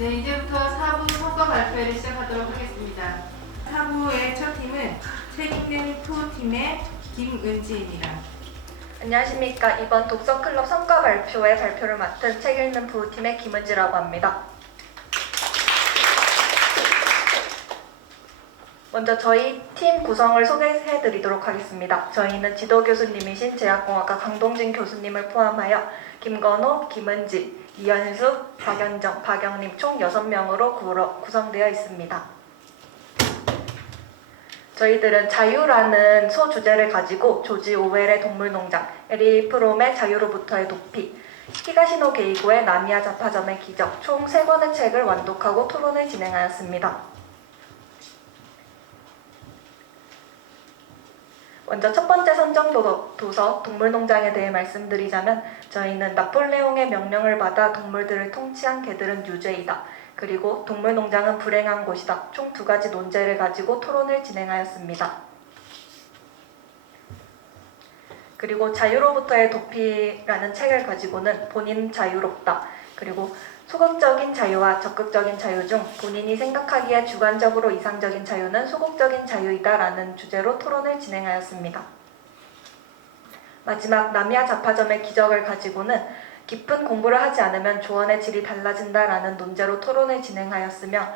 네, 이제부터 4부 성과 발표를 시작하도록 하겠습니다. 4부의 첫 팀은 책임있는 투팀의 김은지입니다. 안녕하십니까. 이번 독서클럽 성과 발표의 발표를 맡은 책 읽는 부팀의 김은지라고 합니다. 먼저 저희 팀 구성을 소개해드리도록 하겠습니다. 저희는 지도교수님이신 제약공학과 강동진 교수님을 포함하여 김건호, 김은지, 이현수, 박연정, 박영림 총 6명으로 구성되어 있습니다. 저희들은 자유라는 소주제를 가지고 조지 오웰의 동물농장, 에리 프롬의 자유로부터의 도피, 히가시노 게이고의 나미야 자파점의 기적 총 3권의 책을 완독하고 토론을 진행하였습니다. 먼저 첫 번째 선정 도서 동물농장에 대해 말씀드리자면 저희는 나폴레옹의 명령을 받아 동물들을 통치한 개들은 유죄이다. 그리고 동물농장은 불행한 곳이다. 총 2가지 논제를 가지고 토론을 진행하였습니다. 그리고 자유로부터의 도피라는 책을 가지고는 본인 자유롭다. 그리고 소극적인 자유와 적극적인 자유 중 본인이 생각하기에 주관적으로 이상적인 자유는 소극적인 자유이다 라는 주제로 토론을 진행하였습니다. 마지막 나미야 자파점의 기적을 가지고는 깊은 공부를 하지 않으면 조언의 질이 달라진다 라는 논제로 토론을 진행하였으며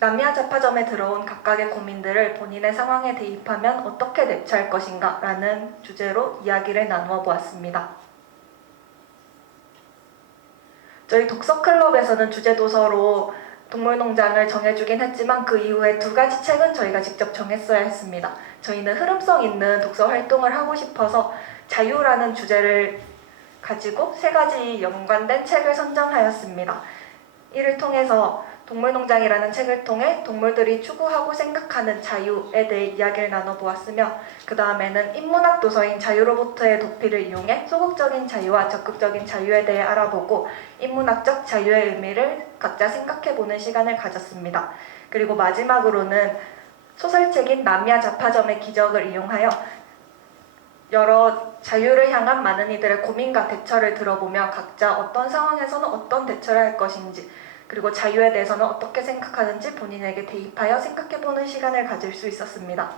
나미야 자파점에 들어온 각각의 고민들을 본인의 상황에 대입하면 어떻게 대처할 것인가 라는 주제로 이야기를 나누어 보았습니다. 저희 독서클럽에서는 주제도서로 동물농장을 정해주긴 했지만 그 이후에 2가지 책은 저희가 직접 정했어야 했습니다. 저희는 흐름성 있는 독서 활동을 하고 싶어서 자유라는 주제를 가지고 3가지 연관된 책을 선정하였습니다. 이를 통해서 동물농장이라는 책을 통해 동물들이 추구하고 생각하는 자유에 대해 이야기를 나눠보았으며 그 다음에는 인문학 도서인 자유로부터의 도피를 이용해 소극적인 자유와 적극적인 자유에 대해 알아보고 인문학적 자유의 의미를 각자 생각해보는 시간을 가졌습니다. 그리고 마지막으로는 소설책인 나미야 자파점의 기적을 이용하여 여러 자유를 향한 많은 이들의 고민과 대처를 들어보며 각자 어떤 상황에서는 어떤 대처를 할 것인지 그리고 자유에 대해서는 어떻게 생각하는지 본인에게 대입하여 생각해보는 시간을 가질 수 있었습니다.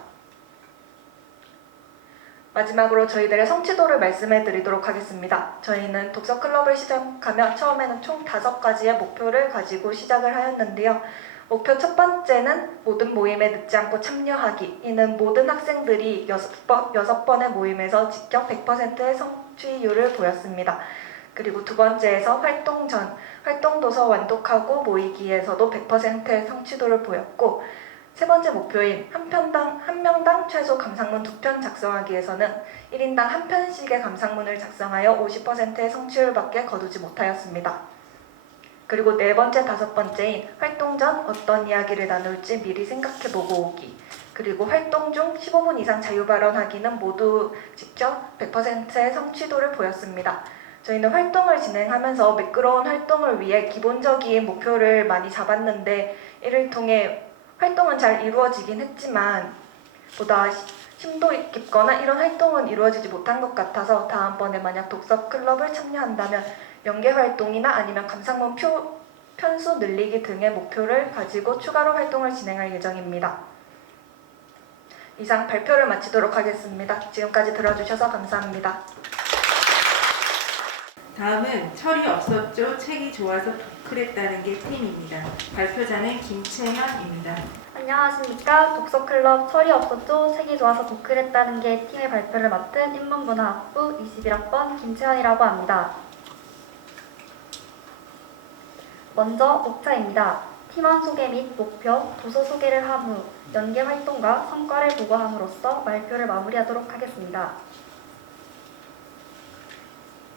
마지막으로 저희들의 성취도를 말씀해드리도록 하겠습니다. 저희는 독서클럽을 시작하며 처음에는 총 5가지의 목표를 가지고 시작을 하였는데요. 목표 첫 번째는 모든 모임에 늦지 않고 참여하기. 이는 모든 학생들이 6번의 모임에서 직접 100%의 성취율을 보였습니다. 그리고 2번째에서 활동 전, 활동도서 완독하고 모이기에서도 100%의 성취도를 보였고 3번째 목표인 한 명당 최소 감상문 2편 작성하기에서는 1인당 1편씩의 감상문을 작성하여 50%의 성취율밖에 거두지 못하였습니다. 그리고 4번째, 5번째인 활동 전 어떤 이야기를 나눌지 미리 생각해보고 오기. 그리고 활동 중 15분 이상 자유발언하기는 모두 직접 100%의 성취도를 보였습니다. 저희는 활동을 진행하면서 매끄러운 활동을 위해 기본적인 목표를 많이 잡았는데 이를 통해 활동은 잘 이루어지긴 했지만 보다 심도 깊거나 이런 활동은 이루어지지 못한 것 같아서 다음번에 만약 독서클럽을 참여한다면 연계활동이나 아니면 감상문 편수 늘리기 등의 목표를 가지고 추가로 활동을 진행할 예정입니다. 이상 발표를 마치도록 하겠습니다. 지금까지 들어주셔서 감사합니다. 다음은 철이 없었죠. 책이 좋아서 그랬다는 게 팀입니다. 발표자는 김채현입니다. 안녕하십니까. 독서클럽 철이 없었죠. 책이 좋아서 독글했다는 게 팀의 발표를 맡은 인문문화학부 21학번 김채연이라고 합니다. 먼저 목차입니다. 팀원 소개 및 목표, 도서 소개를 한 후 연계 활동과 성과를 보고함으로써 발표를 마무리하도록 하겠습니다.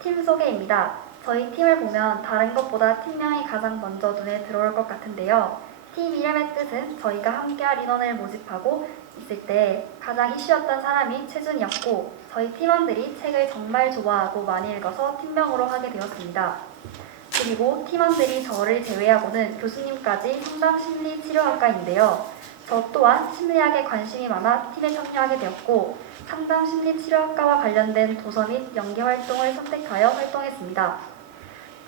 팀 소개입니다. 저희 팀을 보면 다른 것보다 팀명이 가장 먼저 눈에 들어올 것 같은데요. 팀 이름의 뜻은 저희가 함께할 인원을 모집하고 있을 때 가장 이슈였던 사람이 최준이었고 저희 팀원들이 책을 정말 좋아하고 많이 읽어서 팀명으로 하게 되었습니다. 그리고 팀원들이 저를 제외하고는 교수님까지 상담심리치료학과인데요. 저 또한 심리학에 관심이 많아 팀에 참여하게 되었고 상담심리치료학과와 관련된 도서 및 연계활동을 선택하여 활동했습니다.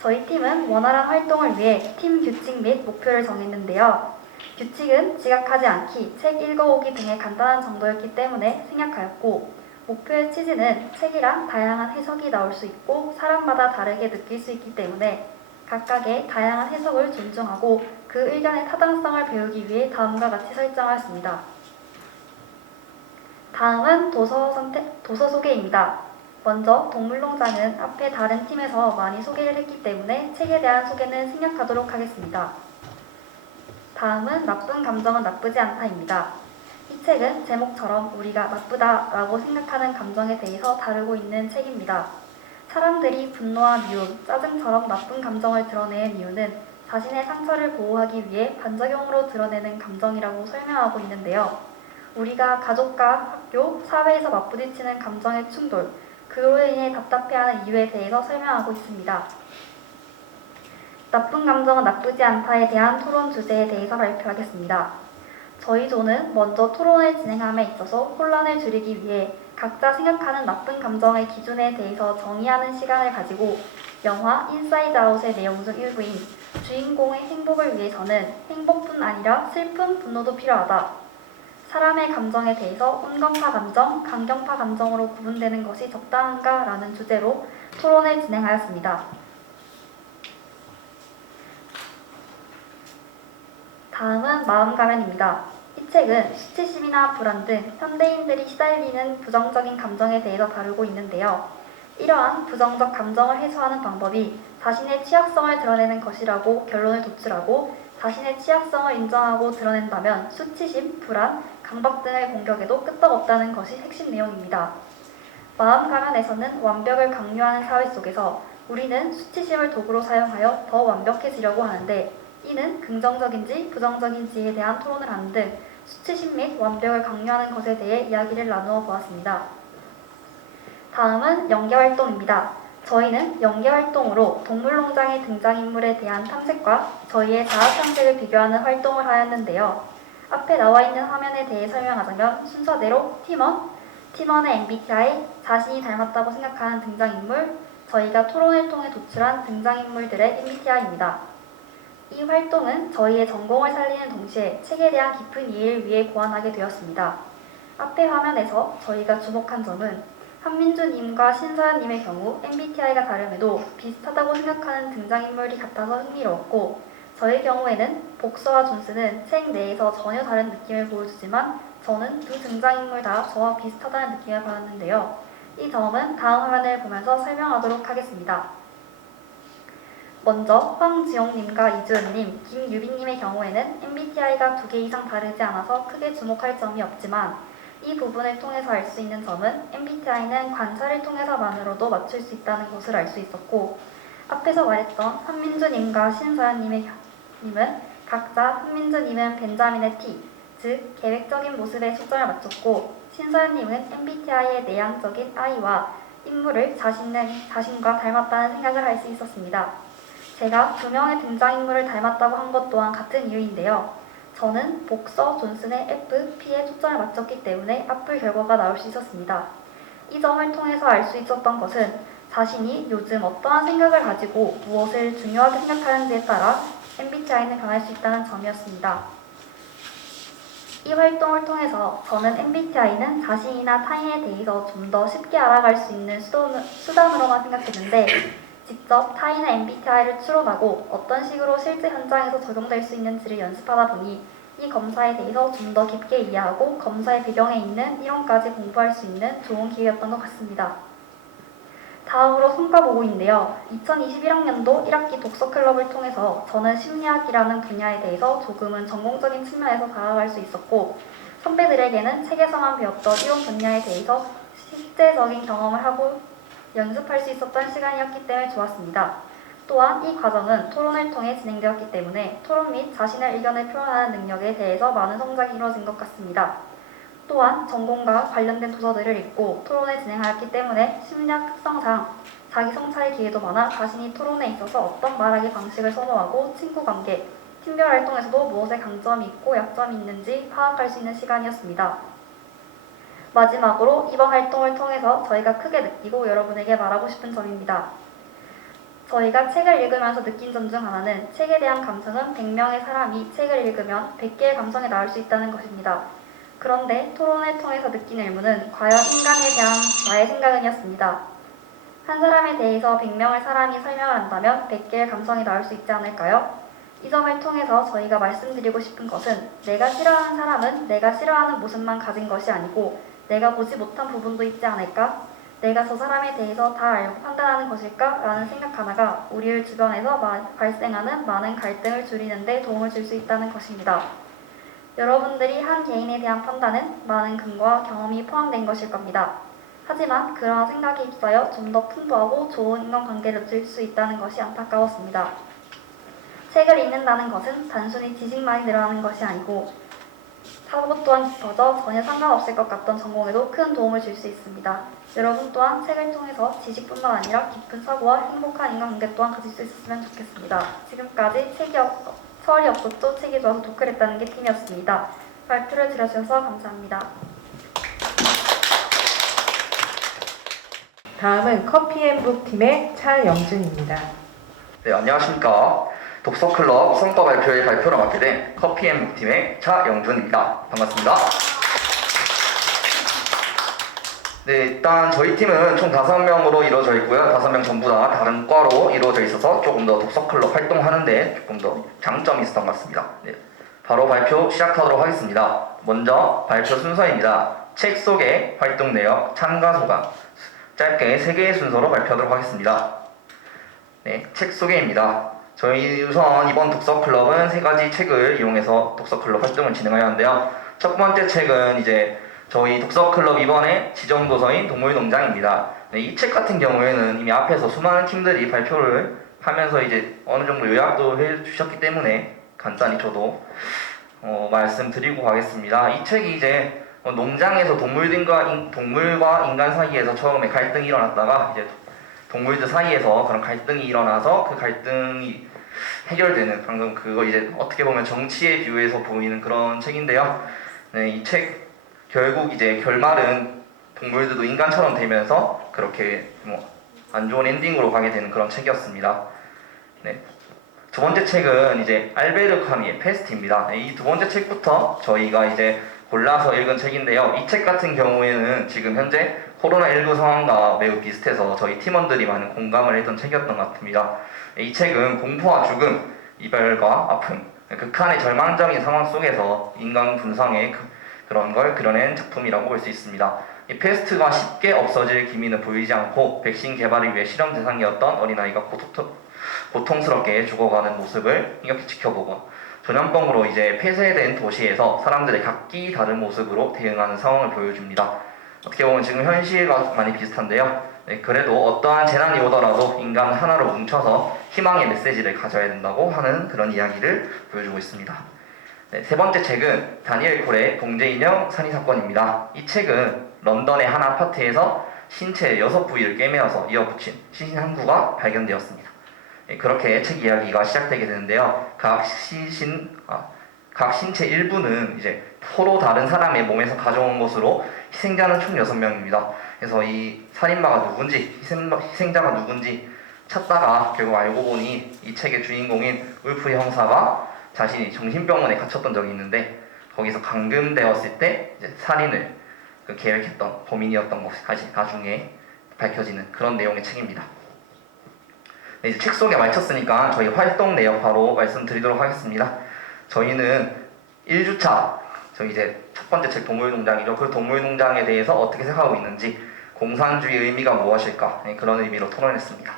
저희 팀은 원활한 활동을 위해 팀 규칙 및 목표를 정했는데요. 규칙은 지각하지 않기, 책 읽어오기 등의 간단한 정도였기 때문에 생략하였고, 목표의 취지는 책이란 다양한 해석이 나올 수 있고 사람마다 다르게 느낄 수 있기 때문에 각각의 다양한 해석을 존중하고 그 의견의 타당성을 배우기 위해 다음과 같이 설정하였습니다. 다음은 도서 소개입니다. 먼저 동물농장은 앞에 다른 팀에서 많이 소개를 했기 때문에 책에 대한 소개는 생략하도록 하겠습니다. 다음은 나쁜 감정은 나쁘지 않다입니다. 이 책은 제목처럼 우리가 나쁘다라고 생각하는 감정에 대해서 다루고 있는 책입니다. 사람들이 분노와 미움, 짜증처럼 나쁜 감정을 드러내는 이유는 자신의 상처를 보호하기 위해 반작용으로 드러내는 감정이라고 설명하고 있는데요. 우리가 가족과 학교, 사회에서 맞부딪히는 감정의 충돌, 그로 인해 답답해하는 이유에 대해서 설명하고 있습니다. 나쁜 감정은 나쁘지 않다에 대한 토론 주제에 대해서 발표하겠습니다. 저희 조는 먼저 토론을 진행함에 있어서 혼란을 줄이기 위해 각자 생각하는 나쁜 감정의 기준에 대해서 정의하는 시간을 가지고 영화 인사이드 아웃의 내용 중 일부인 주인공의 행복을 위해서는 행복뿐 아니라 슬픔, 분노도 필요하다. 사람의 감정에 대해서 온건파 감정, 강경파 감정으로 구분되는 것이 적당한가? 라는 주제로 토론을 진행하였습니다. 다음은 마음가면입니다. 이 책은 수치심이나 불안 등 현대인들이 시달리는 부정적인 감정에 대해서 다루고 있는데요. 이러한 부정적 감정을 해소하는 방법이 자신의 취약성을 드러내는 것이라고 결론을 도출하고 자신의 취약성을 인정하고 드러낸다면 수치심, 불안, 강박 등의 공격에도 끄떡없다는 것이 핵심 내용입니다. 마음가면에서는 완벽을 강요하는 사회 속에서 우리는 수치심을 도구로 사용하여 더 완벽해지려고 하는데 이는 긍정적인지 부정적인지에 대한 토론을 하는 등 수치심 및 완벽을 강요하는 것에 대해 이야기를 나누어 보았습니다. 다음은 연계활동입니다. 저희는 연계활동으로 동물농장의 등장인물에 대한 탐색과 저희의 자아탐색을 비교하는 활동을 하였는데요. 앞에 나와 있는 화면에 대해 설명하자면 순서대로 팀원의 MBTI, 자신이 닮았다고 생각하는 등장인물, 저희가 토론을 통해 도출한 등장인물들의 MBTI입니다. 이 활동은 저희의 전공을 살리는 동시에 책에 대한 깊은 이해를 위해 고안하게 되었습니다. 앞에 화면에서 저희가 주목한 점은 한민주님과 신서연님의 경우 MBTI가 다름에도 비슷하다고 생각하는 등장인물이 같아서 흥미로웠고 저의 경우에는 복서와 존스는 책 내에서 전혀 다른 느낌을 보여주지만 저는 두 등장인물 다 저와 비슷하다는 느낌을 받았는데요. 이 점은 다음 화면을 보면서 설명하도록 하겠습니다. 먼저 황지영님과 이주은님, 김유빈님의 경우에는 MBTI가 2개 이상 다르지 않아서 크게 주목할 점이 없지만 이 부분을 통해서 알 수 있는 점은 MBTI는 관찰을 통해서만으로도 맞출 수 있다는 것을 알 수 있었고 앞에서 말했던 한민주님과 신서연님은 각자 한민주님은 벤자민의 T, 즉 계획적인 모습에 초점을 맞췄고 신서연님은 MBTI의 내향적인 I와 인물을 자신과 닮았다는 생각을 할 수 있었습니다. 제가 2명의 등장인물을 닮았다고 한 것 또한 같은 이유인데요. 저는 복서 존슨의 F, P에 초점을 맞췄기 때문에 앞을 결과가 나올 수 있었습니다. 이 점을 통해서 알 수 있었던 것은 자신이 요즘 어떠한 생각을 가지고 무엇을 중요하게 생각하는지에 따라 MBTI는 변할 수 있다는 점이었습니다. 이 활동을 통해서 저는 MBTI는 자신이나 타인에 대해서 좀 더 쉽게 알아갈 수 있는 수단으로만 생각했는데 직접 타인의 MBTI를 추론하고 어떤 식으로 실제 현장에서 적용될 수 있는지를 연습하다 보니 이 검사에 대해서 좀 더 깊게 이해하고 검사의 배경에 있는 이론까지 공부할 수 있는 좋은 기회였던 것 같습니다. 다음으로 성과보고인데요. 2021학년도 1학기 독서클럽을 통해서 저는 심리학이라는 분야에 대해서 조금은 전공적인 측면에서 다가갈 수 있었고 선배들에게는 책에서만 배웠던 이론 분야에 대해서 실제적인 경험을 하고 연습할 수 있었던 시간이었기 때문에 좋았습니다. 또한 이 과정은 토론을 통해 진행되었기 때문에 토론 및 자신의 의견을 표현하는 능력에 대해서 많은 성장이 이루어진 것 같습니다. 또한 전공과 관련된 도서들을 읽고 토론을 진행하였기 때문에 심리학 특성상 자기 성찰의 기회도 많아 자신이 토론에 있어서 어떤 말하기 방식을 선호하고 친구관계, 팀별 활동에서도 무엇에 강점이 있고 약점이 있는지 파악할 수 있는 시간이었습니다. 마지막으로 이번 활동을 통해서 저희가 크게 느끼고 여러분에게 말하고 싶은 점입니다. 저희가 책을 읽으면서 느낀 점 중 하나는 책에 대한 감성은 100명의 사람이 책을 읽으면 100개의 감성이 나올 수 있다는 것입니다. 그런데 토론을 통해서 느낀 의문은 과연 인간에 대한 나의 생각은이었습니다. 한 사람에 대해서 100명의 사람이 설명을 한다면 100개의 감성이 나올 수 있지 않을까요? 이 점을 통해서 저희가 말씀드리고 싶은 것은 내가 싫어하는 사람은 내가 싫어하는 모습만 가진 것이 아니고 내가 보지 못한 부분도 있지 않을까? 내가 저 사람에 대해서 다 알고 판단하는 것일까? 라는 생각 하나가 우리를 주변에서 발생하는 많은 갈등을 줄이는 데 도움을 줄 수 있다는 것입니다. 여러분들이 한 개인에 대한 판단은 많은 근거와 경험이 포함된 것일 겁니다. 하지만 그러한 생각에 휩싸여 좀 더 풍부하고 좋은 인간관계를 누릴 수 있다는 것이 안타까웠습니다. 책을 읽는다는 것은 단순히 지식만이 늘어나는 것이 아니고 사고 또한 깊어져 전혀 상관없을 것 같던 전공에도 큰 도움을 줄 수 있습니다. 여러분 또한 책을 통해서 지식뿐만 아니라 깊은 사고와 행복한 인간관계 또한 가질 수 있었으면 좋겠습니다. 지금까지 철이 없었죠? 책이 좋아서 독해를 했다는 게 팀이었습니다. 발표를 들어주셔서 감사합니다. 다음은 커피앤북 팀의 차영준입니다. 네, 안녕하십니까. 독서클럽 성과 발표의 발표를 맡게 된 커피앤북 팀의 차영준입니다. 반갑습니다. 네, 일단 저희 팀은 총 5명으로 이루어져 있고요. 5명 전부 다 다른 과로 이루어져 있어서 조금 더 독서클럽 활동하는데 조금 더 장점이 있었던 것 같습니다. 네, 바로 발표 시작하도록 하겠습니다. 먼저 발표 순서입니다. 책 소개, 활동 내역, 참가 소감, 짧게 3개의 순서로 발표하도록 하겠습니다. 네, 책 소개입니다. 저희 우선 이번 독서클럽은 3가지 책을 이용해서 독서클럽 활동을 진행하려 하는데요. 첫 번째 책은 이제 저희 독서클럽 이번에 지정도서인 동물농장입니다. 네, 이 책 같은 경우에는 이미 앞에서 수많은 팀들이 발표를 하면서 이제 어느 정도 요약도 해주셨기 때문에 간단히 저도 말씀드리고 가겠습니다. 이 책이 이제 농장에서 동물과 인간 사이에서 처음에 갈등이 일어났다가 이제 동물들 사이에서 그런 갈등이 일어나서 그 갈등이 해결되는, 방금 그거 이제 어떻게 보면 정치에 비유해서 보이는 그런 책인데요. 네, 이 책 결국 이제 결말은 동물들도 인간처럼 되면서 그렇게 안 좋은 엔딩으로 가게 되는 그런 책이었습니다. 네. 두 번째 책은 이제 알베르 카미의 페스트입니다. 네, 이 두 번째 책부터 저희가 이제 골라서 읽은 책인데요. 이 책 같은 경우에는 지금 현재 코로나19 상황과 매우 비슷해서 저희 팀원들이 많은 공감을 했던 책이었던 것 같습니다. 이 책은 공포와 죽음, 이별과 아픔, 극한의 절망적인 상황 속에서 인간 분상의 그런 걸 그려낸 작품이라고 볼 수 있습니다. 이 페스트가 쉽게 없어질 기미는 보이지 않고 백신 개발을 위해 실험 대상이었던 어린아이가 고통스럽게 죽어가는 모습을 힘겹게 지켜보고 전염병으로 이제 폐쇄된 도시에서 사람들의 각기 다른 모습으로 대응하는 상황을 보여줍니다. 어떻게 보면 지금 현실과 많이 비슷한데요. 네, 그래도 어떠한 재난이 오더라도 인간 하나로 뭉쳐서 희망의 메시지를 가져야 된다고 하는 그런 이야기를 보여주고 있습니다. 네, 세 번째 책은 다니엘 콜의 봉제인형 살인사건입니다. 이 책은 런던의 한 아파트에서 신체의 6부위를 꿰매어서 이어붙인 시신 한 구가 발견되었습니다. 네, 그렇게 책 이야기가 시작되게 되는데요. 각 신체 일부는 이제 서로 다른 사람의 몸에서 가져온 것으로 희생자는 총 6명입니다. 그래서 이 살인마가 누군지, 희생자가 누군지 찾다가 결국 알고 보니 이 책의 주인공인 울프 형사가 자신이 정신병원에 갇혔던 적이 있는데 거기서 감금되었을 때 이제 살인을 계획했던 범인이었던 것까지 나중에 밝혀지는 그런 내용의 책입니다. 네, 이제 책 소개 마쳤으니까 저희 활동 내역 바로 말씀드리도록 하겠습니다. 저희는 1주차, 저희 이제 첫 번째 책 동물농장이죠. 그 동물농장에 대해서 어떻게 생각하고 있는지, 공산주의의 의미가 무엇일까, 네, 그런 의미로 토론했습니다.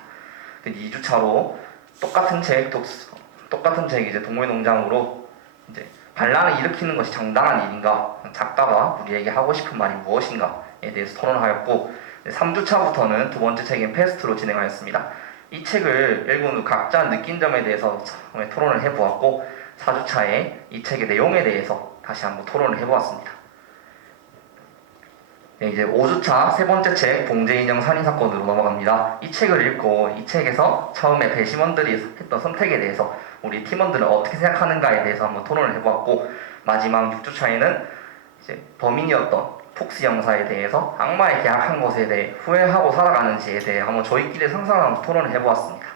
2주차로 똑같은 책 이제 동물농장으로 이제 반란을 일으키는 것이 정당한 일인가, 작가가 우리에게 하고 싶은 말이 무엇인가에 대해서 토론하였고, 3주차부터는 두 번째 책인 페스트로 진행하였습니다. 이 책을 읽은 후 각자 느낀 점에 대해서 토론을 해보았고, 4주차에 이 책의 내용에 대해서 다시 한번 토론을 해보았습니다. 네, 이제 5주차 세 번째 책 봉제인형 살인사건으로 넘어갑니다. 이 책을 읽고 이 책에서 처음에 배심원들이 했던 선택에 대해서 우리 팀원들은 어떻게 생각하는가에 대해서 한번 토론을 해보았고, 마지막 6주차에는 이제 범인이었던 폭스 형사에 대해서 악마에 계약한 것에 대해 후회하고 살아가는지에 대해 한번 저희끼리 상상하면서 토론을 해보았습니다.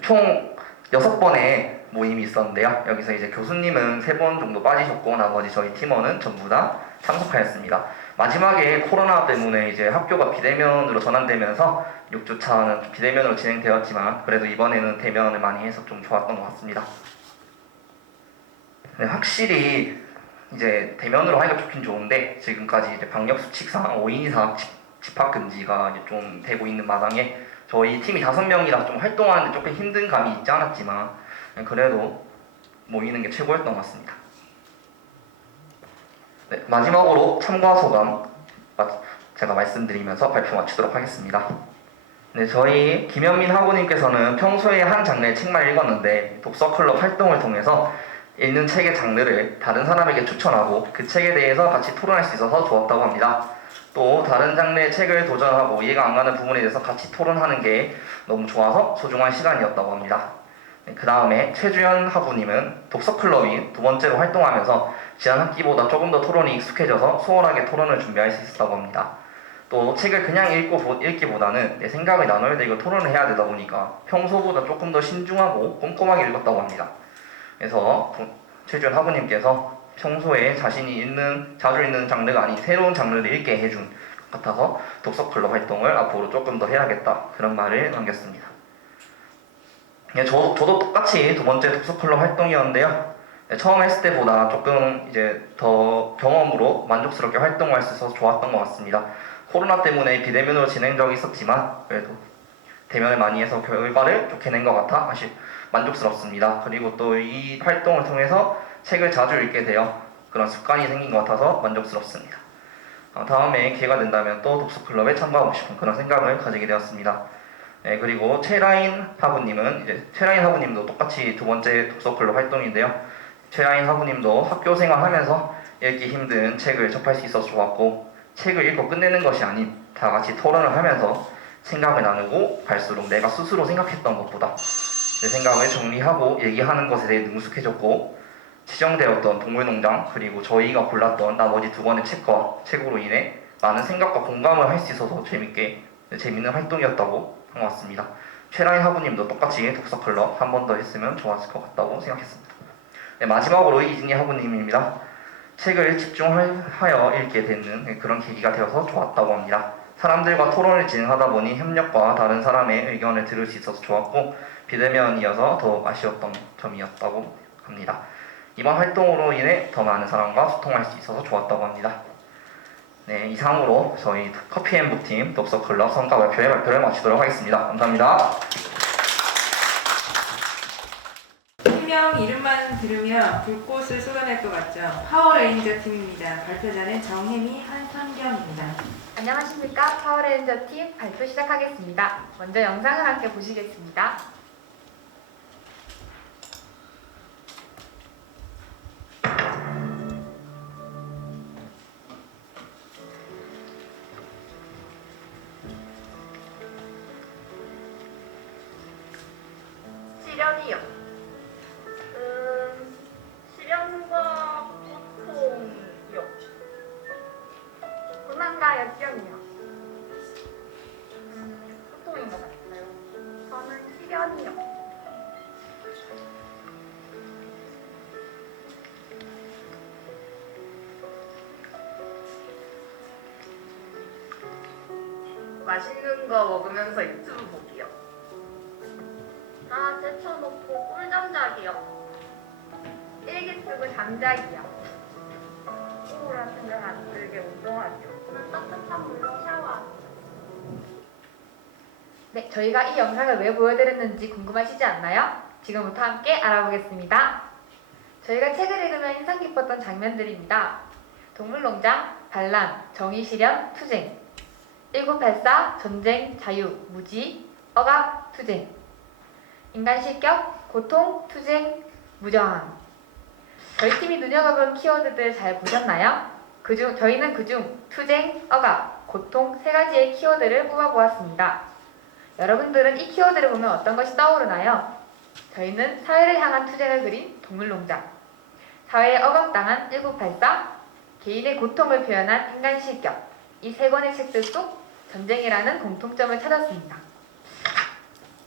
총 6번의 모임이 있었는데요. 여기서 이제 교수님은 3번 정도 빠지셨고 나머지 저희 팀원은 전부 다 참석하였습니다. 마지막에 코로나 때문에 이제 학교가 비대면으로 전환되면서 6주차는 비대면으로 진행되었지만 그래도 이번에는 대면을 많이 해서 좀 좋았던 것 같습니다. 네, 확실히 이제 대면으로 하기가 좋긴 좋은데 지금까지 이제 방역 수칙상 5인 이상 집합 금지가 이제 좀 되고 있는 마당에 저희 팀이 5명이라 좀 활동하는데 조금 힘든 감이 있지 않았지만 그래도 모이는 게 최고였던 것 같습니다. 네, 마지막으로 참가 소감 제가 말씀드리면서 발표 마치도록 하겠습니다. 네, 저희 김현민 학우님께서는 평소에 한 장르의 책만 읽었는데 독서클럽 활동을 통해서 읽는 책의 장르를 다른 사람에게 추천하고 그 책에 대해서 같이 토론할 수 있어서 좋았다고 합니다. 또 다른 장르의 책을 도전하고 이해가 안 가는 부분에 대해서 같이 토론하는 게 너무 좋아서 소중한 시간이었다고 합니다. 네, 그 다음에 최주현 학우님은 독서클럽이 2번째로 활동하면서 지난 학기보다 조금 더 토론이 익숙해져서 수월하게 토론을 준비할 수 있었다고 합니다. 또 책을 그냥 읽기보다는 내 생각을 나눠야 되고 토론을 해야 되다 보니까 평소보다 조금 더 신중하고 꼼꼼하게 읽었다고 합니다. 그래서 최주현 학우님께서 평소에 자신이 자주 읽는 장르가 아닌 새로운 장르를 읽게 해준 것 같아서 독서클럽 활동을 앞으로 조금 더 해야겠다 그런 말을 남겼습니다. 예, 저도 똑같이 2번째 독서클럽 활동이었는데요. 처음 했을 때보다 조금 이제 더 경험으로 만족스럽게 활동할 수 있어서 좋았던 것 같습니다. 코로나 때문에 비대면으로 진행 적이 있었지만 그래도 대면을 많이 해서 결과를 좋게 낸 것 같아 만족스럽습니다. 그리고 또 이 활동을 통해서 책을 자주 읽게 되어 그런 습관이 생긴 것 같아서 만족스럽습니다. 다음에 기회가 된다면 또 독서클럽에 참가하고 싶은 그런 생각을 가지게 되었습니다. 네, 그리고 최라인 하부님도 똑같이 2번째 독서클럽 활동인데요. 최라인 하부님도 학교 생활하면서 읽기 힘든 책을 접할 수 있어서 좋았고 책을 읽고 끝내는 것이 아닌 다 같이 토론을 하면서 생각을 나누고 갈수록 내가 스스로 생각했던 것보다 내 생각을 정리하고 얘기하는 것에 대해 능숙해졌고 지정되었던 동물농장 그리고 저희가 골랐던 나머지 2권의 책으로 인해 많은 생각과 공감을 할 수 있어서 재밌는 활동이었다고 한 것 같습니다. 최라인 하부님도 똑같이 독서클럽 한 번 더 했으면 좋았을 것 같다고 생각했습니다. 네, 마지막으로 이진희 하부님입니다. 책을 집중하여 읽게 되는 그런 계기가 되어서 좋았다고 합니다. 사람들과 토론을 진행하다 보니 협력과 다른 사람의 의견을 들을 수 있어서 좋았고 비대면이어서 더 아쉬웠던 점이었다고 합니다. 이번 활동으로 인해 더 많은 사람과 소통할 수 있어서 좋았다고 합니다. 네, 이상으로 저희 커피앤북팀 독서클럽 성과 발표를 마치도록 하겠습니다. 감사합니다. 팀명 이름만 들으면 불꽃을 쏟아낼 것 같죠? 파워레인저 팀입니다. 발표자는 정혜미, 한선경입니다. 안녕하십니까. 파워레인저 팀 발표 시작하겠습니다. 먼저 영상을 함께 보시겠습니다. 시련이요. 시련과 고통이요. 고난과 역경이요. 고통인 것 같아요. 저는 시련이요. 맛있는 거 먹으면서 유튜브 보기요. 제쳐놓고 꿀잠 자기요. 일기 쓰고 잠자기요. 우울 같은 걸안 들게 운동하기요. 저는 따뜻한 물로 샤워하기요. 네, 저희가 이 영상을 왜 보여드렸는지 궁금하시지 않나요? 지금부터 함께 알아보겠습니다. 저희가 책을 읽으면 인상 깊었던 장면들입니다. 동물농장, 반란, 정의실현, 투쟁 1984, 전쟁, 자유, 무지, 억압, 투쟁 인간실격, 고통, 투쟁, 무저항 저희 팀이 눈여겨본 키워드들 잘 보셨나요? 저희는 그중 투쟁, 억압, 고통 3가지의 키워드를 뽑아보았습니다. 여러분들은 이 키워드를 보면 어떤 것이 떠오르나요? 저희는 사회를 향한 투쟁을 그린 동물농장, 사회에 억압당한 1984, 개인의 고통을 표현한 인간실격 이 3권의 책들 속 전쟁이라는 공통점을 찾았습니다.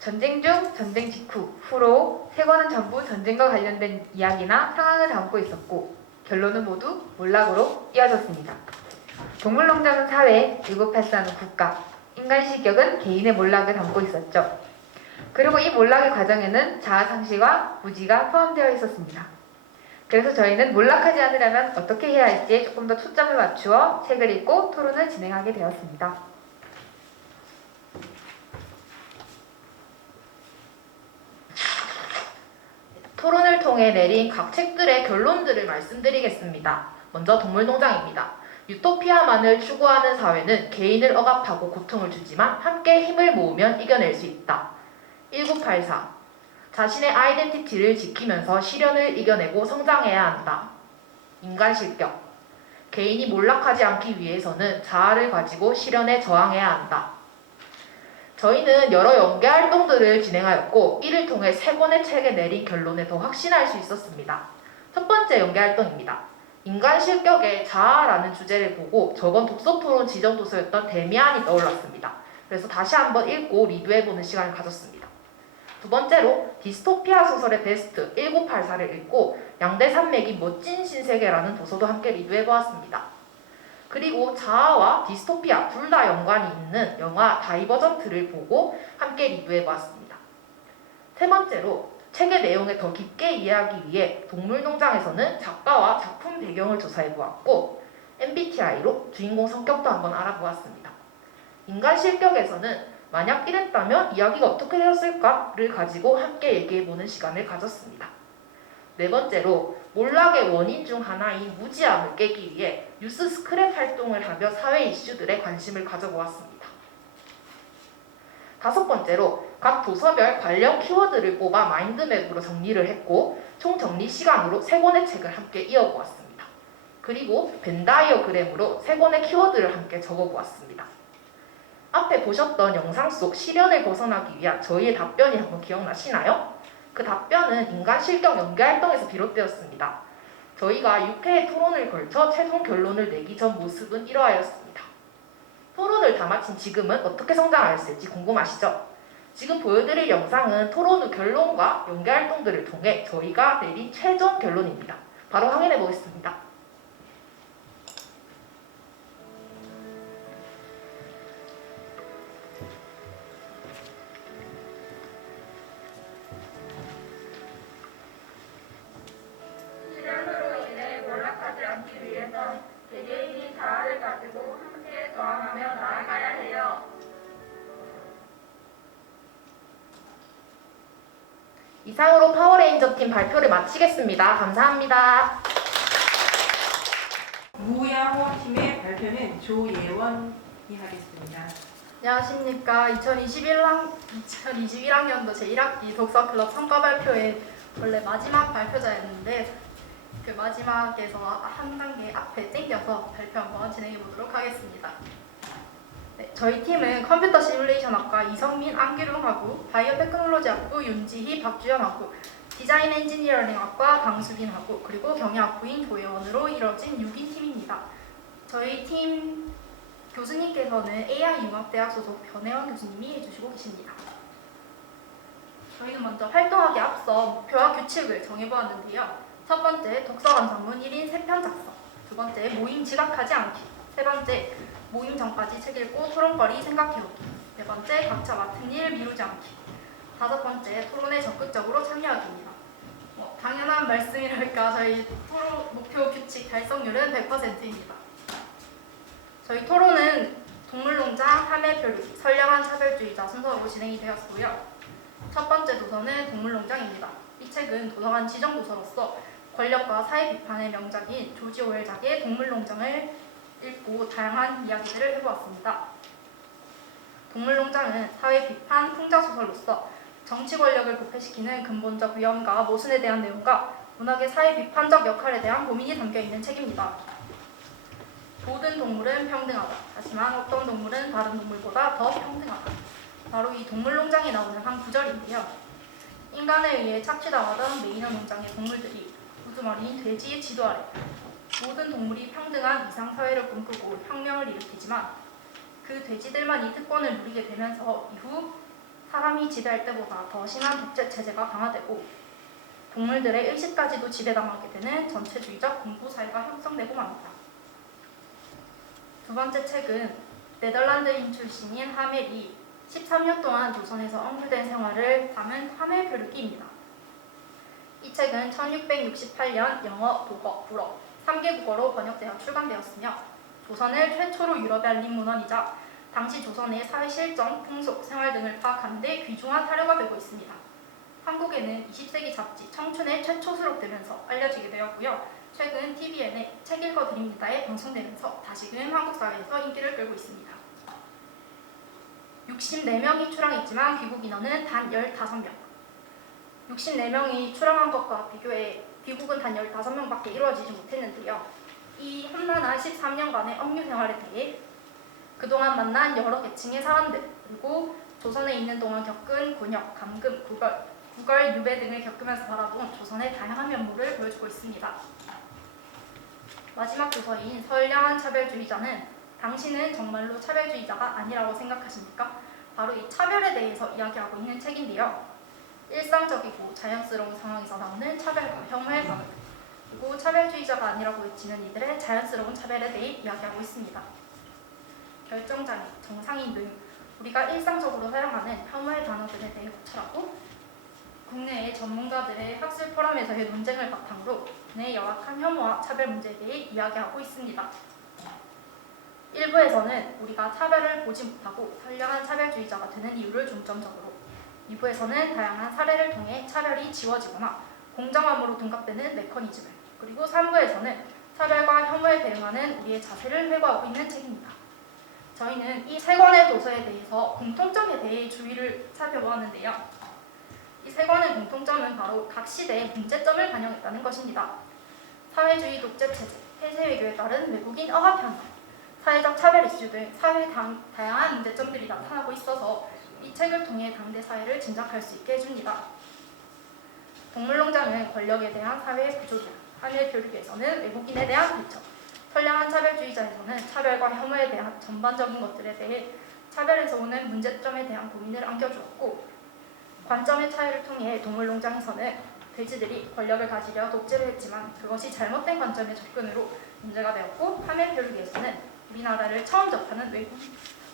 전쟁 중, 전쟁 직후, 후로 세 권은 전부 전쟁과 관련된 이야기나 상황을 담고 있었고 결론은 모두 몰락으로 이어졌습니다. 동물농장은 사회, 1984는 국가, 인간실격은 개인의 몰락을 담고 있었죠. 그리고 이 몰락의 과정에는 자아상실과 무지가 포함되어 있었습니다. 그래서 저희는 몰락하지 않으려면 어떻게 해야 할지에 조금 더 초점을 맞추어 책을 읽고 토론을 진행하게 되었습니다. 토론을 통해 내린 각 책들의 결론들을 말씀드리겠습니다. 먼저 동물농장입니다. 유토피아만을 추구하는 사회는 개인을 억압하고 고통을 주지만 함께 힘을 모으면 이겨낼 수 있다. 1984 자신의 아이덴티티를 지키면서 시련을 이겨내고 성장해야 한다. 인간실격 개인이 몰락하지 않기 위해서는 자아를 가지고 시련에 저항해야 한다. 저희는 여러 연계 활동들을 진행하였고 이를 통해 세 권의 책에 내린 결론에 더 확신할 수 있었습니다. 첫 번째 연계 활동입니다. 인간 실격의 자아라는 주제를 보고 저번 독서토론 지정도서였던 데미안이 떠올랐습니다. 그래서 다시 한번 읽고 리뷰해보는 시간을 가졌습니다. 두 번째로 디스토피아 소설의 베스트 1984를 읽고 양대산맥인 멋진 신세계라는 도서도 함께 리뷰해보았습니다. 그리고 자아와 디스토피아 둘 다 연관이 있는 영화 다이버전트를 보고 함께 리뷰해보았습니다. 세 번째로 책의 내용을 더 깊게 이해하기 위해 동물농장에서는 작가와 작품 배경을 조사해보았고 MBTI로 주인공 성격도 한번 알아보았습니다. 인간 실격에서는 만약 이랬다면 이야기가 어떻게 되었을까를 가지고 함께 얘기해보는 시간을 가졌습니다. 네 번째로 몰락의 원인 중 하나인 무지함을 깨기 위해 뉴스 스크랩 활동을 하며 사회 이슈들에 관심을 가져보았습니다. 다섯 번째로 각 도서별 관련 키워드를 뽑아 마인드맵으로 정리를 했고 총 정리 시간으로 세 권의 책을 함께 이어보았습니다. 그리고 벤 다이어그램으로 세 권의 키워드를 함께 적어보았습니다. 앞에 보셨던 영상 속 시련을 벗어나기 위한 저희의 답변이 한번 기억나시나요? 그 답변은 인간 실격 연계 활동에서 비롯되었습니다. 저희가 6회의 토론을 걸쳐 최종 결론을 내기 전 모습은 이러하였습니다. 토론을 다 마친 지금은 어떻게 성장하였을지 궁금하시죠? 지금 보여드릴 영상은 토론 후 결론과 연계 활동들을 통해 저희가 내린 최종 결론입니다. 바로 확인해 보겠습니다. 시련으로 인해 몰락하지 않기 위해선 개개인이 자아를 가지고 함께 저항하며 나아가야 해요. 이상으로 파워레인저 팀 발표를 마치겠습니다. 감사합니다. 무야호 팀의 발표는 조예원이 하겠습니다. 안녕하십니까. 2021학년도 제1학기 독서클럽 성과 발표의 원래 마지막 발표자였는데 그 마지막에서 한 단계 앞에 땡겨서 발표 한번 진행해 보도록 하겠습니다. 네, 저희 팀은 컴퓨터 시뮬레이션학과 이성민, 안기룡하고 바이오테크놀로지학부 윤지희, 박주연하고 디자인 엔지니어링학과 강수빈하고 그리고 경영학부인 조예원으로 이뤄진 6인 팀입니다. 저희 팀 교수님께서는 AI융합대학 소속 변혜원 교수님이 해주시고 계십니다. 저희는 먼저 활동하기 앞서 목표와 규칙을 정해보았는데요. 첫 번째, 독서감상문 1인 3편 작성. 두 번째, 모임 지각하지 않기. 세 번째, 모임 전까지 책 읽고 토론거리 생각해오기. 네 번째, 각자 맡은 일 미루지 않기. 다섯 번째, 토론에 적극적으로 참여하기입니다. 당연한 말씀이랄까 저희 토론 목표 규칙 달성률은 100%입니다. 저희 토론은 동물농장, 함해표류기, 선량한 차별주의자 순서로 진행이 되었고요. 첫 번째 도서는 동물농장입니다. 이 책은 도서관 지정도서로서 권력과 사회 비판의 명작인 조지 오웰 작의 동물농장을 읽고 다양한 이야기들을 해보았습니다. 동물농장은 사회 비판 풍자소설로서 정치 권력을 부패시키는 근본적 위험과 모순에 대한 내용과 문학의 사회 비판적 역할에 대한 고민이 담겨있는 책입니다. 모든 동물은 평등하다. 하지만 어떤 동물은 다른 동물보다 더 평등하다. 바로 이 동물농장에 나오는 한 구절인데요. 인간에 의해 착취당하던 메이너 농장의 동물들이 우두머리인 돼지의 지도 아래 모든 동물이 평등한 이상사회를 꿈꾸고 혁명을 일으키지만 그 돼지들만이 특권을 누리게 되면서 이후 사람이 지배할 때보다 더 심한 독재 체제가 강화되고 동물들의 의식까지도 지배당하게 되는 전체주의적 공포 사회가 형성되고 맙니다. 두 번째 책은 네덜란드인 출신인 하멜이 13년 동안 조선에서 억눌된 생활을 담은 하멜 표류기입니다. 이 책은 1668년 영어, 독어, 불어 3개 국어로 번역되어 출간되었으며 조선을 최초로 유럽에 알린 문헌이자 당시 조선의 사회 실정, 풍속, 생활 등을 파악하는 데 귀중한 사료가 되고 있습니다. 한국에는 20세기 잡지 청춘에 최초 수록되면서 알려지게 되었고요. 최근 TVN의 책 읽어드립니다에 방송되면서 다시금 한국 사회에서 인기를 끌고 있습니다. 64명이 출항했지만 귀국 인원은 단 15명. 64명이 출항한 것과 비교해 귀국은 단 15명밖에 이루어지지 못했는데요. 이 험난한 13년간의 억류 생활에 대해 그동안 만난 여러 계층의 사람들, 그리고 조선에 있는 동안 겪은 곤욕, 감금, 구걸, 유배 등을 겪으면서 바라본 조선의 다양한 면모를 보여주고 있습니다. 마지막 도서인 선량한 차별주의자는 당신은 정말로 차별주의자가 아니라고 생각하십니까? 바로 이 차별에 대해서 이야기하고 있는 책인데요. 일상적이고 자연스러운 상황에서 나오는 차별과 혐오의 반응, 그리고 차별주의자가 아니라고 외치는 이들의 자연스러운 차별에 대해 이야기하고 있습니다. 결정장애, 정상인 등 우리가 일상적으로 사용하는 혐오의 단어들에 대해 고찰하고 국내의 전문가들의 학술 포럼에서의 논쟁을 바탕으로 내 열악한 혐오와 차별 문제에 대해 이야기하고 있습니다. 1부에서는 우리가 차별을 보지 못하고 선량한 차별주의자가 되는 이유를 중점적으로, 2부에서는 다양한 사례를 통해 차별이 지워지거나 공정함으로 둔갑되는 메커니즘을, 그리고 3부에서는 차별과 혐오에 대응하는 우리의 자세를 회고하고 있는 책입니다. 저희는 이 세 권의 도서에 대해서 공통점에 대해 주의를 살펴보았는데요. 이 세 권의 공통점은 바로 각 시대의 문제점을 반영했다는 것입니다. 사회주의 독재 체제, 폐쇄 외교에 따른 외국인 억압 현상, 사회적 차별 이슈 등 사회의 다양한 문제점들이 나타나고 있어서 이 책을 통해 당대 사회를 짐작할 수 있게 해줍니다. 동물농장은 권력에 대한 사회의 구조들, 하멜 표류기에서는 외국인에 대한 대처, 선량한 차별주의자에서는 차별과 혐오에 대한 전반적인 것들에 대해 차별에서 오는 문제점에 대한 고민을 안겨주었고, 관점의 차이를 통해 동물농장에서는 돼지들이 권력을 가지려 독재를 했지만 그것이 잘못된 관점의 접근으로 문제가 되었고, 하멜 표류기에서는 우리나라를 처음 접하는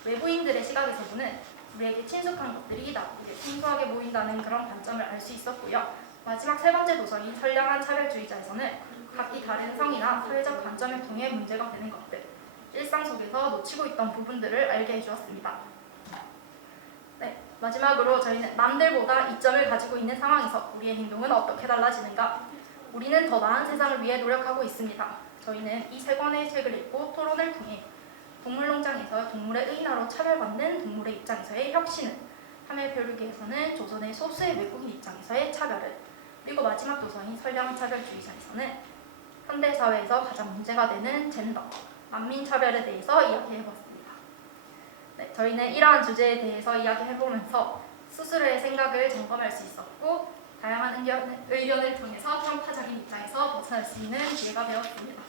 외부인들의 시각에서 보는 우리에게 친숙한 것들이 나쁘게 생소하게 보인다는 그런 관점을 알 수 있었고요. 마지막 세 번째 도서인 선량한 차별주의자에서는 각기 다른 성이나 사회적 관점을 통해 문제가 되는 것들, 일상 속에서 놓치고 있던 부분들을 알게 해주었습니다. 네, 마지막으로 저희는 남들보다 이점을 가지고 있는 상황에서 우리의 행동은 어떻게 달라지는가? 우리는 더 나은 세상을 위해 노력하고 있습니다. 저희는 이 세 권의 책을 읽고 토론을 통해 동물농장에서 동물의 의인화로 차별받는 동물의 입장에서의 혁신을, 하멜 표류기에서는 조선의 소수의 외국인 입장에서의 차별을, 그리고 마지막 도서인 선량한 차별주의자에서는 현대사회에서 가장 문제가 되는 젠더, 만민차별에 대해서 이야기해봤습니다. 네, 저희는 이러한 주제에 대해서 이야기해보면서 스스로의 생각을 점검할 수 있었고, 다양한 의견을 통해서 편파적인 입장에서 벗어날 수 있는 기회가 되었습니다.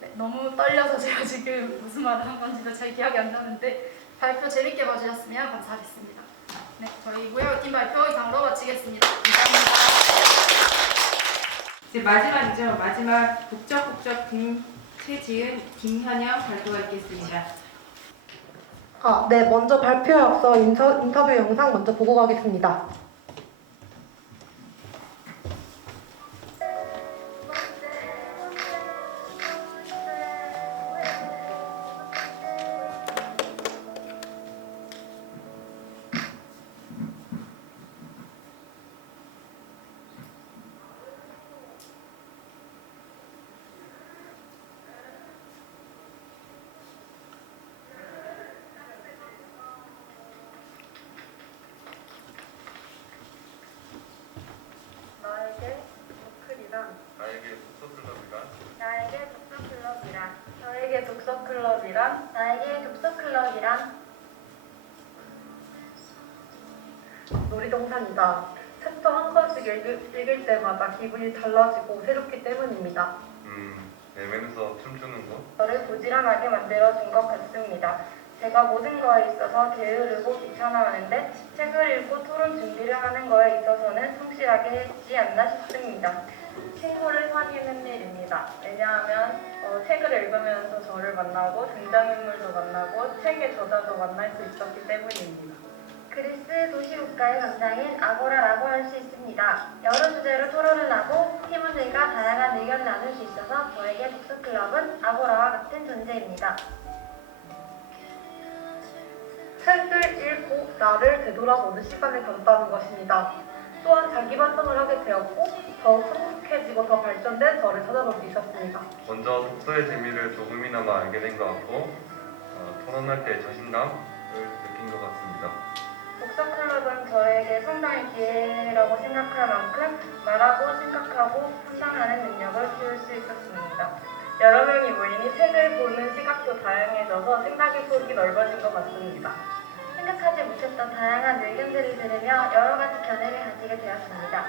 네, 너무 떨려서 제가 지금 무슨 말을 한 건지도 잘 기억이 안 나는데 발표 재밌게 봐주셨으면 감사하겠습니다. 네, 저희 무역팀 발표 이상으로 마치겠습니다. 감사합니다. 이제 마지막이죠. 마지막 국적팀 최지은, 김현영 발표가 있겠습니다. 네, 먼저 발표에 앞서 인터뷰 영상 먼저 보고 가겠습니다. 나에게 독서클럽이란 놀이동산이다. 챕터 한 권씩 읽을 때마다 기분이 달라지고 새롭기 때문입니다. MM에서 춤추는 거? 저를 부지런하게 만들어준 것 같습니다. 제가 모든 거에 있어서 게으르고 귀찮아하는데 책을 읽고 토론 준비를 하는 거에 있어서는 성실하게 했지 않나 싶습니다. 친구를 사귀는 일입니다. 왜냐하면 책을 읽으면서 저를 만나고 등장인물도 만나고 책의 저자도 만날 수 있었기 때문입니다. 그리스 도시국가의 광장인 아고라라고 할 수 있습니다. 여러 주제로 토론을 하고 팀원들과 다양한 의견을 나눌 수 있어서 저에게 독서클럽은 아고라와 같은 존재입니다. 책을 읽고 나를 되돌아보는 시간을 가졌다는 것입니다. 또한 자기 반성을 하게 되었고 더욱 성숙해지고 더 발전된 저를 찾아볼 수 있었습니다. 먼저 독서의 재미를 조금이나마 알게 된 것 같고 토론할 때 자신감을 느낀 것 같습니다. 독서클럽은 저에게 성장의 기회라고 생각할 만큼 말하고 생각하고 상상하는 능력을 키울 수 있었습니다. 여러 명이 모이니 책을 보는 시각도 다양해져서 생각의 폭이 넓어진 것 같습니다. 생각하지 못했던 다양한 의견들을 들으며 여러 가지 견해를 가지게 되었습니다.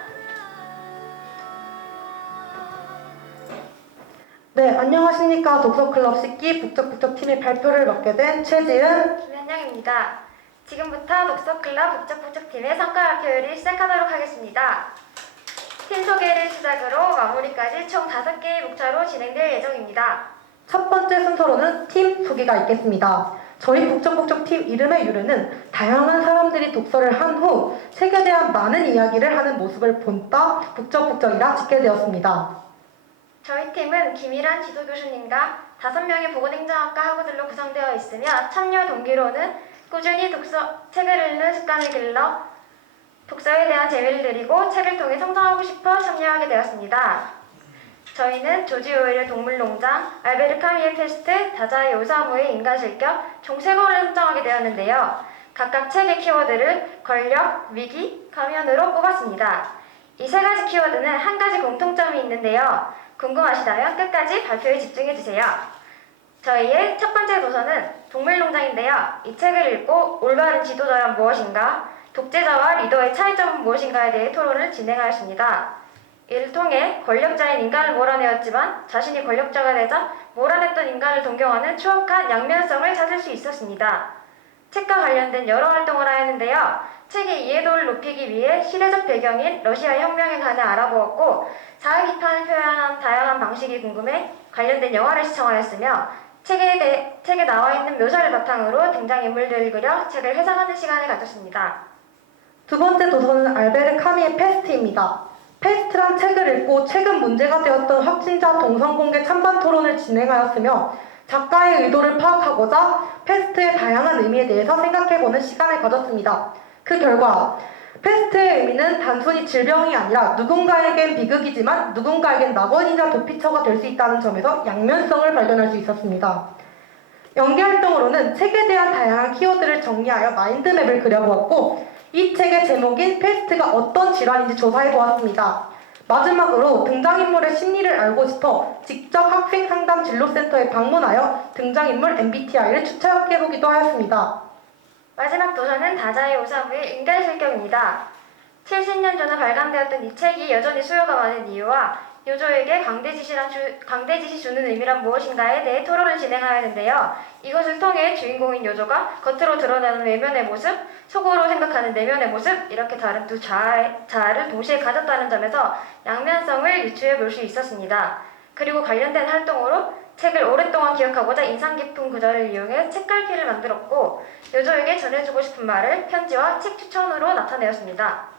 네, 안녕하십니까. 독서클럽 10기 북적북적팀의 발표를 맡게 된 최지은, 김현영입니다. 지금부터 독서클럽 북적북적팀의 성과 발표를 시작하도록 하겠습니다. 팀 소개를 시작으로 마무리까지 총 5개의 목차로 진행될 예정입니다. 첫 번째 순서로는 팀 소개가 있겠습니다. 저희 북적북적팀 이름의 유래는 다양한 사람들이 독서를 한 후 책에 대한 많은 이야기를 하는 모습을 본따 북적북적이라 짓게 되었습니다. 저희 팀은 김일환 지도교수님과 5명의 보건행정학과 학우들로 구성되어 있으며 참여 동기로는 꾸준히 책을 읽는 습관을 길러 독서에 대한 재미를 들이고 책을 통해 성장하고 싶어 참여하게 되었습니다. 저희는 조지 오웰의 동물농장, 알베르 카미의 페스트, 다자의 오사무의 인간실격 총 3권을 선정하게 되었는데요. 각각 책의 키워드를 권력, 위기, 가면으로 뽑았습니다. 이 3가지 키워드는 한 가지 공통점이 있는데요. 궁금하시다면 끝까지 발표에 집중해주세요. 저희의 첫 번째 도서는 동물농장인데요. 이 책을 읽고 올바른 지도자란 무엇인가, 독재자와 리더의 차이점은 무엇인가에 대해 토론을 진행하였습니다. 이를 통해 권력자인 인간을 몰아내었지만 자신이 권력자가 되자 몰아냈던 인간을 동경하는 추억한 양면성을 찾을 수 있었습니다. 책과 관련된 여러 활동을 하였는데요. 책의 이해도를 높이기 위해 시대적 배경인 러시아 혁명에 관해 알아보았고 자아기판을 표현한 다양한 방식이 궁금해 관련된 영화를 시청하였으며 책에 나와 있는 묘사를 바탕으로 등장인물들을 그려 책을 해석하는 시간을 가졌습니다. 두 번째 도서는 알베르 카미의 페스트입니다. 페스트란 책을 읽고 최근 문제가 되었던 확진자 동선 공개 찬반 토론을 진행하였으며 작가의 의도를 파악하고자 페스트의 다양한 의미에 대해서 생각해보는 시간을 가졌습니다. 그 결과 페스트의 의미는 단순히 질병이 아니라 누군가에겐 비극이지만 누군가에겐 낙원이나 도피처가 될 수 있다는 점에서 양면성을 발견할 수 있었습니다. 연기활동으로는 책에 대한 다양한 키워드를 정리하여 마인드맵을 그려보았고 이 책의 제목인 페스트가 어떤 질환인지 조사해보았습니다. 마지막으로 등장인물의 심리를 알고 싶어 직접 학생 상담 진로센터에 방문하여 등장인물 MBTI를 추적해보기도 하였습니다. 마지막 도서는 다자의 오사무의 인간실격입니다. 70년 전에 발간되었던 이 책이 여전히 수요가 많은 이유와 요조에게 강대짓이 주는 의미란 무엇인가에 대해 토론을 진행하였는데요. 이것을 통해 주인공인 요조가 겉으로 드러나는 외면의 모습, 속으로 생각하는 내면의 모습, 이렇게 다른 두 자아를 동시에 가졌다는 점에서 양면성을 유추해 볼 수 있었습니다. 그리고 관련된 활동으로 책을 오랫동안 기억하고자 인상 깊은 구절을 이용해 책갈피를 만들었고 요조에게 전해주고 싶은 말을 편지와 책 추천으로 나타내었습니다.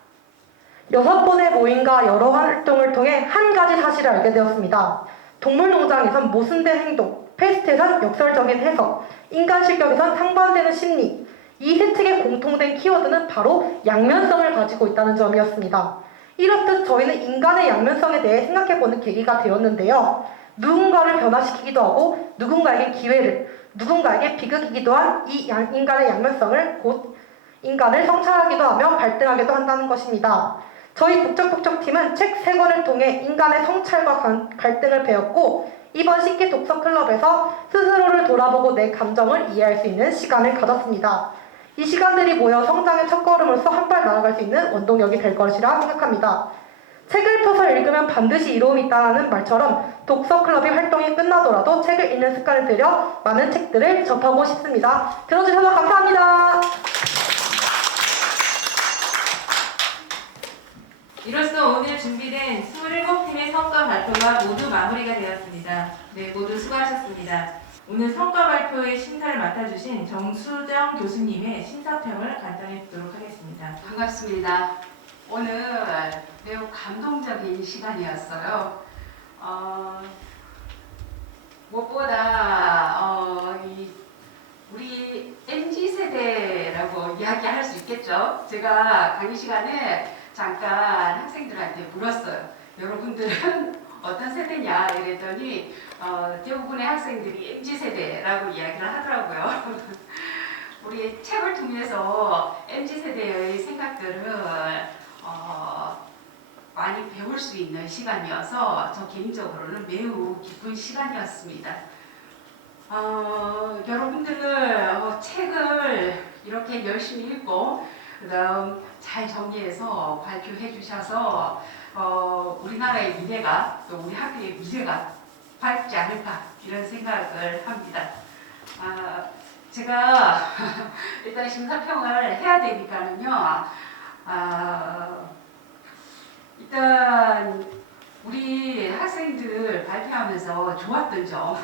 6번의 모임과 여러 활동을 통해 한 가지 사실을 알게 되었습니다. 동물농장에선 모순된 행동, 페스트에선 역설적인 해석, 인간실격에선 상반되는 심리, 이 세 책의 공통된 키워드는 바로 양면성을 가지고 있다는 점이었습니다. 이렇듯 저희는 인간의 양면성에 대해 생각해보는 계기가 되었는데요. 누군가를 변화시키기도 하고 누군가에게 기회를, 누군가에게 비극이기도 한 이 인간의 양면성을 곧 인간을 성찰하기도 하며 발등하기도 한다는 것입니다. 저희 북적북적팀은 책 3권을 통해 인간의 성찰과 갈등을 배웠고 이번 10기 독서클럽에서 스스로를 돌아보고 내 감정을 이해할 수 있는 시간을 가졌습니다. 이 시간들이 모여 성장의 첫걸음으로서 한 발 나아갈 수 있는 원동력이 될 것이라 생각합니다. 책을 펴서 읽으면 반드시 이로움이 있다는 말처럼 독서 클럽이 활동이 끝나더라도 책을 읽는 습관을 들여 많은 책들을 접하고 싶습니다. 들어주셔서 감사합니다. 이로써 오늘 준비된 27팀의 성과 발표가 모두 마무리가 되었습니다. 네, 모두 수고하셨습니다. 오늘 성과 발표의 심사를 맡아주신 정수정 교수님의 심사평을 간단히 듣도록 하겠습니다. 반갑습니다. 오늘 매우 감동적인 시간이었어요. 무엇보다 우리 MZ세대라고 이야기할 수 있겠죠. 제가 강의 시간에 잠깐 학생들한테 물었어요. 여러분들은 어떤 세대냐 이랬더니 대부분의 학생들이 MZ세대라고 이야기를 하더라고요. 우리 책을 통해서 MZ세대의 생각들을 많이 배울 수 있는 시간이어서 저 개인적으로는 매우 기쁜 시간이었습니다. 여러분들은 책을 이렇게 열심히 읽고 그다음 잘 정리해서 발표해 주셔서 우리나라의 미래가 또 우리 학교의 미래가 밝지 않을까 이런 생각을 합니다. 제가 일단 심사평을 해야 되니까는요. 일단 우리 학생들 발표하면서 좋았던 점